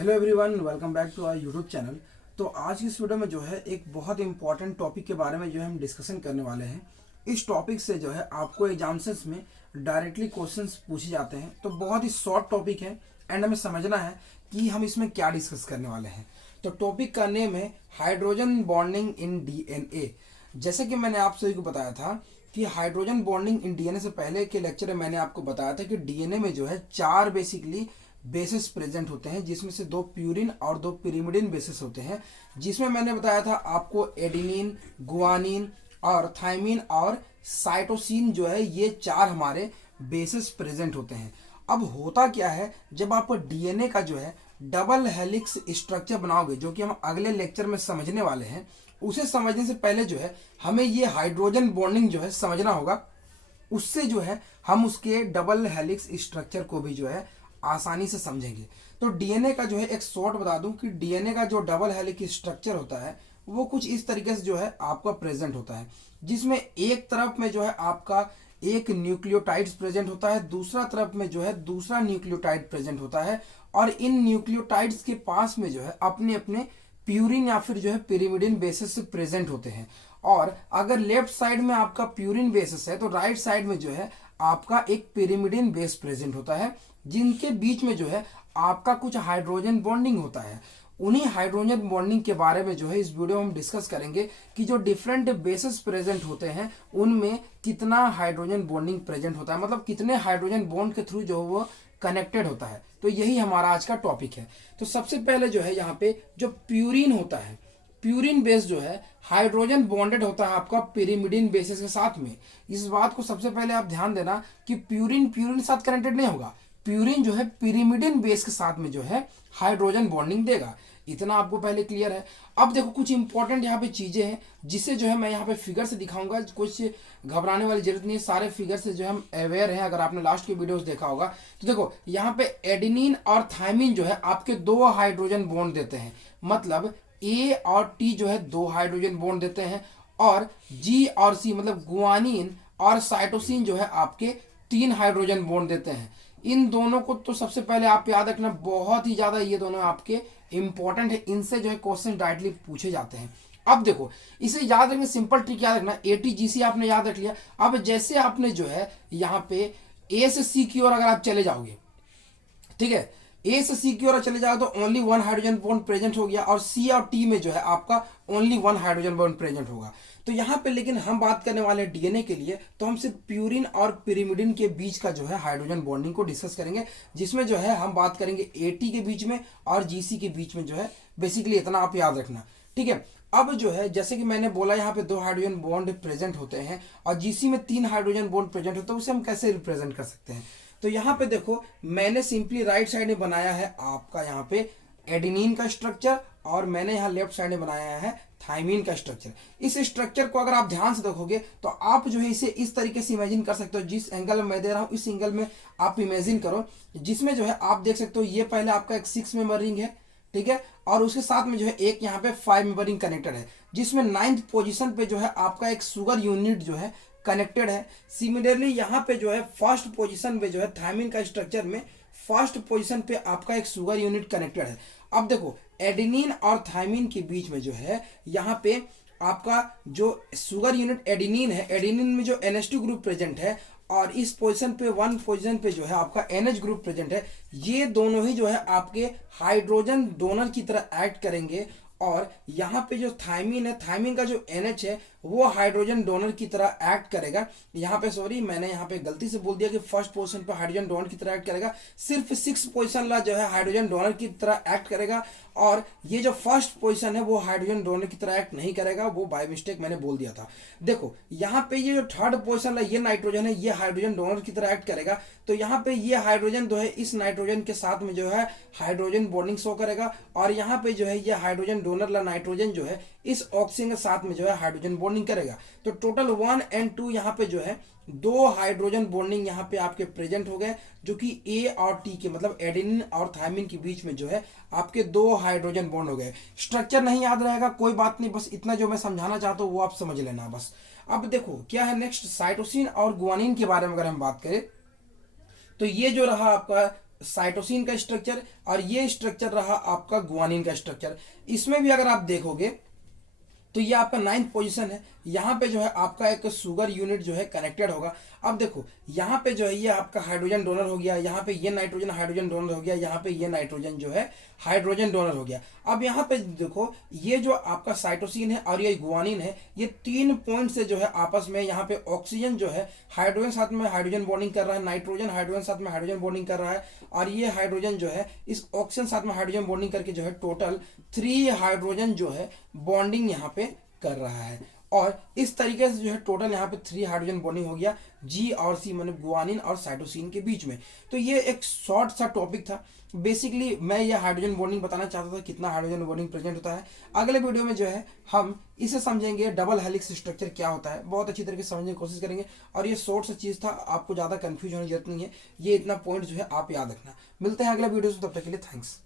Hello everyone, welcome back to our YouTube channel. तो आज की इस वीडियो में जो है एक बहुत इंपॉर्टेंट टॉपिक के बारे में जो है हम डिस्कशन करने वाले हैं। इस टॉपिक से जो है आपको एग्जाम्स में डायरेक्टली क्वेश्चंस पूछे जाते हैं। तो बहुत ही शॉर्ट टॉपिक है एंड हमें समझना है कि हम इसमें क्या डिस्कस करने वाले हैं। तो टॉपिक का नेम है हाइड्रोजन बॉन्डिंग इन डीएनए। जैसे कि मैंने आप सभी को बताया था कि हाइड्रोजन बॉन्डिंग इन डीएनए से पहले के लेक्चर में मैंने आपको बताया था कि डीएनए में जो है चार बेसिकली बेसिस प्रेजेंट होते हैं, जिसमें से दो प्यूरिन और दो पिरिमिडिन बेसिस होते हैं। जिसमें मैंने बताया था आपको एडिनिन, गुआनिन और थाइमिन और साइटोसिन जो है ये चार हमारे बेसिस प्रेजेंट होते हैं। अब होता क्या है, जब आप डीएनए का जो है डबल हेलिक्स स्ट्रक्चर बनाओगे, जो कि हम अगले लेक्चर में समझने वाले हैं, उसे समझने से पहले जो है हमें ये हाइड्रोजन बॉन्डिंग जो है समझना होगा। उससे जो है हम उसके डबल हेलिक्स स्ट्रक्चर को भी जो है आसानी से समझेंगे। तो डीएनए का जो है एक शॉर्ट बता दूं कि डीएनए का जो डबल हेलिक्स स्ट्रक्चर होता है वो कुछ इस तरीके से जो है आपका प्रेजेंट होता है, जिसमें एक तरफ में जो है आपका एक न्यूक्लियोटाइड्स प्रेजेंट होता है, दूसरा तरफ में जो है दूसरा न्यूक्लियोटाइड प्रेजेंट होता है, और इन न्यूक्लियोटाइड्स के पास में जो है अपने अपने प्यूरिन या फिर जो है पिरिमिडिन बेसिस से प्रेजेंट होते हैं। और अगर लेफ्ट साइड में आपका प्यूरिन बेसिस है तो राइट साइड में जो है आपका एक पिरिमिडिन बेस प्रेजेंट होता है, जिनके बीच में जो है आपका कुछ हाइड्रोजन बॉन्डिंग होता है। उन्हीं हाइड्रोजन बॉन्डिंग के बारे में जो है इस वीडियो में हम डिस्कस करेंगे कि जो डिफरेंट बेसिस प्रेजेंट होते हैं उनमें कितना हाइड्रोजन बॉन्डिंग प्रेजेंट होता है, मतलब कितने हाइड्रोजन बॉन्ड के थ्रू जो वो कनेक्टेड होता है। तो यही हमारा आज का टॉपिक है। तो सबसे पहले जो है यहाँ पे जो प्यूरिन होता है, प्यूरिन बेस जो है हाइड्रोजन बॉन्डेड होता है आपका पिरिमिडिन बेसिस के साथ में। इस बात को सबसे पहले आप ध्यान देना कि प्यूरिन प्यूरिन के साथ कनेक्टेड नहीं होगा, प्यूरिन जो है पिरिमिडिन बेस के साथ में जो है हाइड्रोजन बॉन्डिंग देगा। इतना आपको पहले क्लियर है। अब देखो कुछ इंपॉर्टेंट यहाँ पे चीजें हैं जिसे जो है मैं यहाँ पे फिगर से दिखाऊंगा। कुछ घबराने वाली जरूरत नहीं है, सारे फिगर से जो है हम अवेयर हैं। अगर आपने लास्ट के वीडियोस देखा होगा तो देखो यहाँ पे एडिनिन और थाइमिन जो है आपके दो हाइड्रोजन बॉन्ड देते हैं, मतलब ए और टी जो है दो हाइड्रोजन बॉन्ड देते हैं, और जी और सी मतलब गुआनिन और साइटोसिन जो है आपके तीन हाइड्रोजन बॉन्ड देते हैं। इन दोनों को तो सबसे पहले आप याद रखना, बहुत ही ज्यादा ये दोनों आपके इंपॉर्टेंट है, इनसे जो है क्वेश्चन डायरेक्टली पूछे जाते हैं। अब देखो इसे याद रखना, सिंपल ट्रिक याद रखना, एटीजीसी आपने याद रख लिया। अब जैसे आपने जो है यहाँ पे ए से सी की ओर अगर आप चले जाओगे, ठीक है, ए से सी की ओर चले जाओ तो only one hydrogen bond present हो गया, और सी और टी में जो है आपका only one hydrogen bond present होगा। तो यहाँ पे लेकिन हम बात करने वाले हैं डीएनए के लिए, तो हम सिर्फ प्यूरिन और पिरिमिडिन के बीच का जो है हाइड्रोजन बॉन्डिंग को डिस्कस करेंगे, जिसमें जो है हम बात करेंगे एटी के बीच में और जीसी के बीच में जो है। बेसिकली इतना आप याद रखना, ठीक है। अब जो है जैसे कि मैंने बोला यहाँ पे दो हाइड्रोजन बॉन्ड प्रेजेंट होते हैं और जीसी में तीन हाइड्रोजन बॉन्ड प्रेजेंट होते हैं, उसे हम कैसे रिप्रेजेंट कर सकते हैं। तो यहाँ पे देखो मैंने सिंपली राइट साइड में बनाया है आपका यहाँ पे एडिनिन का स्ट्रक्चर, और मैंने यहाँ लेफ्ट साइड में बनाया है थाइमिन का स्ट्रक्चर। इस स्ट्रक्चर को अगर आप ध्यान से देखोगे तो आप जो है इसे इस तरीके से इमेजिन कर सकते हो, जिस एंगल में मैं दे रहा हूँ इस एंगल में आप इमेजिन करो, जिसमें जो है आप देख सकते हो ये पहले आपका एक 6 मेंबर रिंग है, ठीक है, और उसके साथ में जो है एक यहाँ पे 5 मेंबर रिंग कनेक्टेड है, जिसमें 9th पोजीशन पे जो है आपका एक शुगर यूनिट जो है कनेक्टेड है। सिमिलरली यहाँ पे जो है फर्स्ट पोजीशन पे जो है थाइमिन का स्ट्रक्चर में फर्स्ट पोजीशन पे आपका एक शुगर यूनिट कनेक्टेड है। अब देखो एडिनिन और थाइमिन के बीच में जो है यहाँ पे आपका जो शुगर यूनिट एडिनिन है, एडिनिन में जो NH2 ग्रुप प्रेजेंट है, और इस पोजीशन पे वन पोजीशन पे जो है आपका NH ग्रुप प्रेजेंट है। ये दोनों ही जो है आपके हाइड्रोजन डोनर की तरह एक्ट करेंगे, और यहाँ पे जो थाइमिन है, थाइमिन का जो NH है वो हाइड्रोजन डोनर की तरह एक्ट करेगा। यहाँ पे सॉरी मैंने यहाँ पे गलती से बोल दिया कि फर्स्ट पोजीशन पे हाइड्रोजन डोनर की तरह एक्ट करेगा, सिर्फ 6 पोजीशन ला जो है हाइड्रोजन डोनर की तरह एक्ट करेगा, और ये जो फर्स्ट पोजीशन है वो हाइड्रोजन डोनर की तरह एक्ट नहीं करेगा, वो बाय मिस्टेक मैंने बोल दिया था। देखो यहाँ पे ये जो थर्ड पोजीशन ला ये नाइट्रोजन है, ये हाइड्रोजन डोनर की तरह एक्ट करेगा, तो यहाँ पे ये हाइड्रोजन जो है इस नाइट्रोजन के साथ में जो है हाइड्रोजन बॉन्डिंग शो करेगा, और यहाँ पे जो है ये हाइड्रोजन डोनर ला नाइट्रोजन जो है इस ऑक्सीजन के साथ में जो है हाइड्रोजन बॉन्डिंग करेगा। तो टोटल 1 और 2 यहाँ पे जो है दो हाइड्रोजन बॉन्डिंग यहाँ पे आपके प्रेजेंट हो गए, जो कि ए और टी के मतलब एडेनिन और थाइमिन के बीच में जो है आपके दो हाइड्रोजन बॉन्ड हो गए। स्ट्रक्चर नहीं याद रहेगा कोई बात नहीं, बस इतना जो मैं समझाना चाहता हूँ वो आप समझ लेना बस। अब देखो क्या है नेक्स्ट, साइटोसिन और गुआनिन के बारे में अगर हम बात करें तो ये जो रहा आपका साइटोसिन का स्ट्रक्चर और ये स्ट्रक्चर रहा आपका गुआनिन का स्ट्रक्चर। इसमें भी अगर आप देखोगे तो ये आपका 9th पोजीशन है। यहाँ पे जो है आपका एक शुगर यूनिट जो है कनेक्टेड होगा। अब देखो यहाँ पे जो है ये आपका हाइड्रोजन डोनर हो गया, यहाँ पे ये नाइट्रोजन हाइड्रोजन डोनर हो गया, यहाँ पे ये नाइट्रोजन जो है हाइड्रोजन डोनर हो गया। अब यहाँ पे देखो ये जो आपका साइटोसिन है और ये गुआनिन है, ये 3 पॉइंट से जो है आपस में यहाँ पे ऑक्सीजन जो है हाइड्रोजन साथ में हाइड्रोजन बॉन्डिंग कर रहा है, नाइट्रोजन हाइड्रोजन साथ में हाइड्रोजन बॉन्डिंग कर रहा है, और ये हाइड्रोजन जो है इस ऑक्सीजन साथ में हाइड्रोजन बॉन्डिंग करके जो है टोटल 3 हाइड्रोजन जो है बॉन्डिंग यहाँ पे कर रहा है। और इस तरीके से जो है टोटल यहाँ पे 3 हाइड्रोजन बॉन्डिंग हो गया जी और सी, मतलब गुआनिन और साइटोसिन के बीच में। तो ये एक शॉर्ट सा टॉपिक था। बेसिकली मैं ये हाइड्रोजन बॉन्डिंग बताना चाहता था, कितना हाइड्रोजन बॉन्डिंग प्रेजेंट होता है। अगले वीडियो में जो है हम इसे समझेंगे, डबल हेलिक्स स्ट्रक्चर क्या होता है, बहुत अच्छी तरीके से समझने की कोशिश करेंगे। और ये शॉर्ट सा चीज़ था, आपको ज़्यादा कन्फ्यूज होने की जरूरत नहीं है, ये इतना पॉइंट जो है आप याद रखना। मिलते हैं अगले वीडियो से, तब तक के लिए थैंक्स।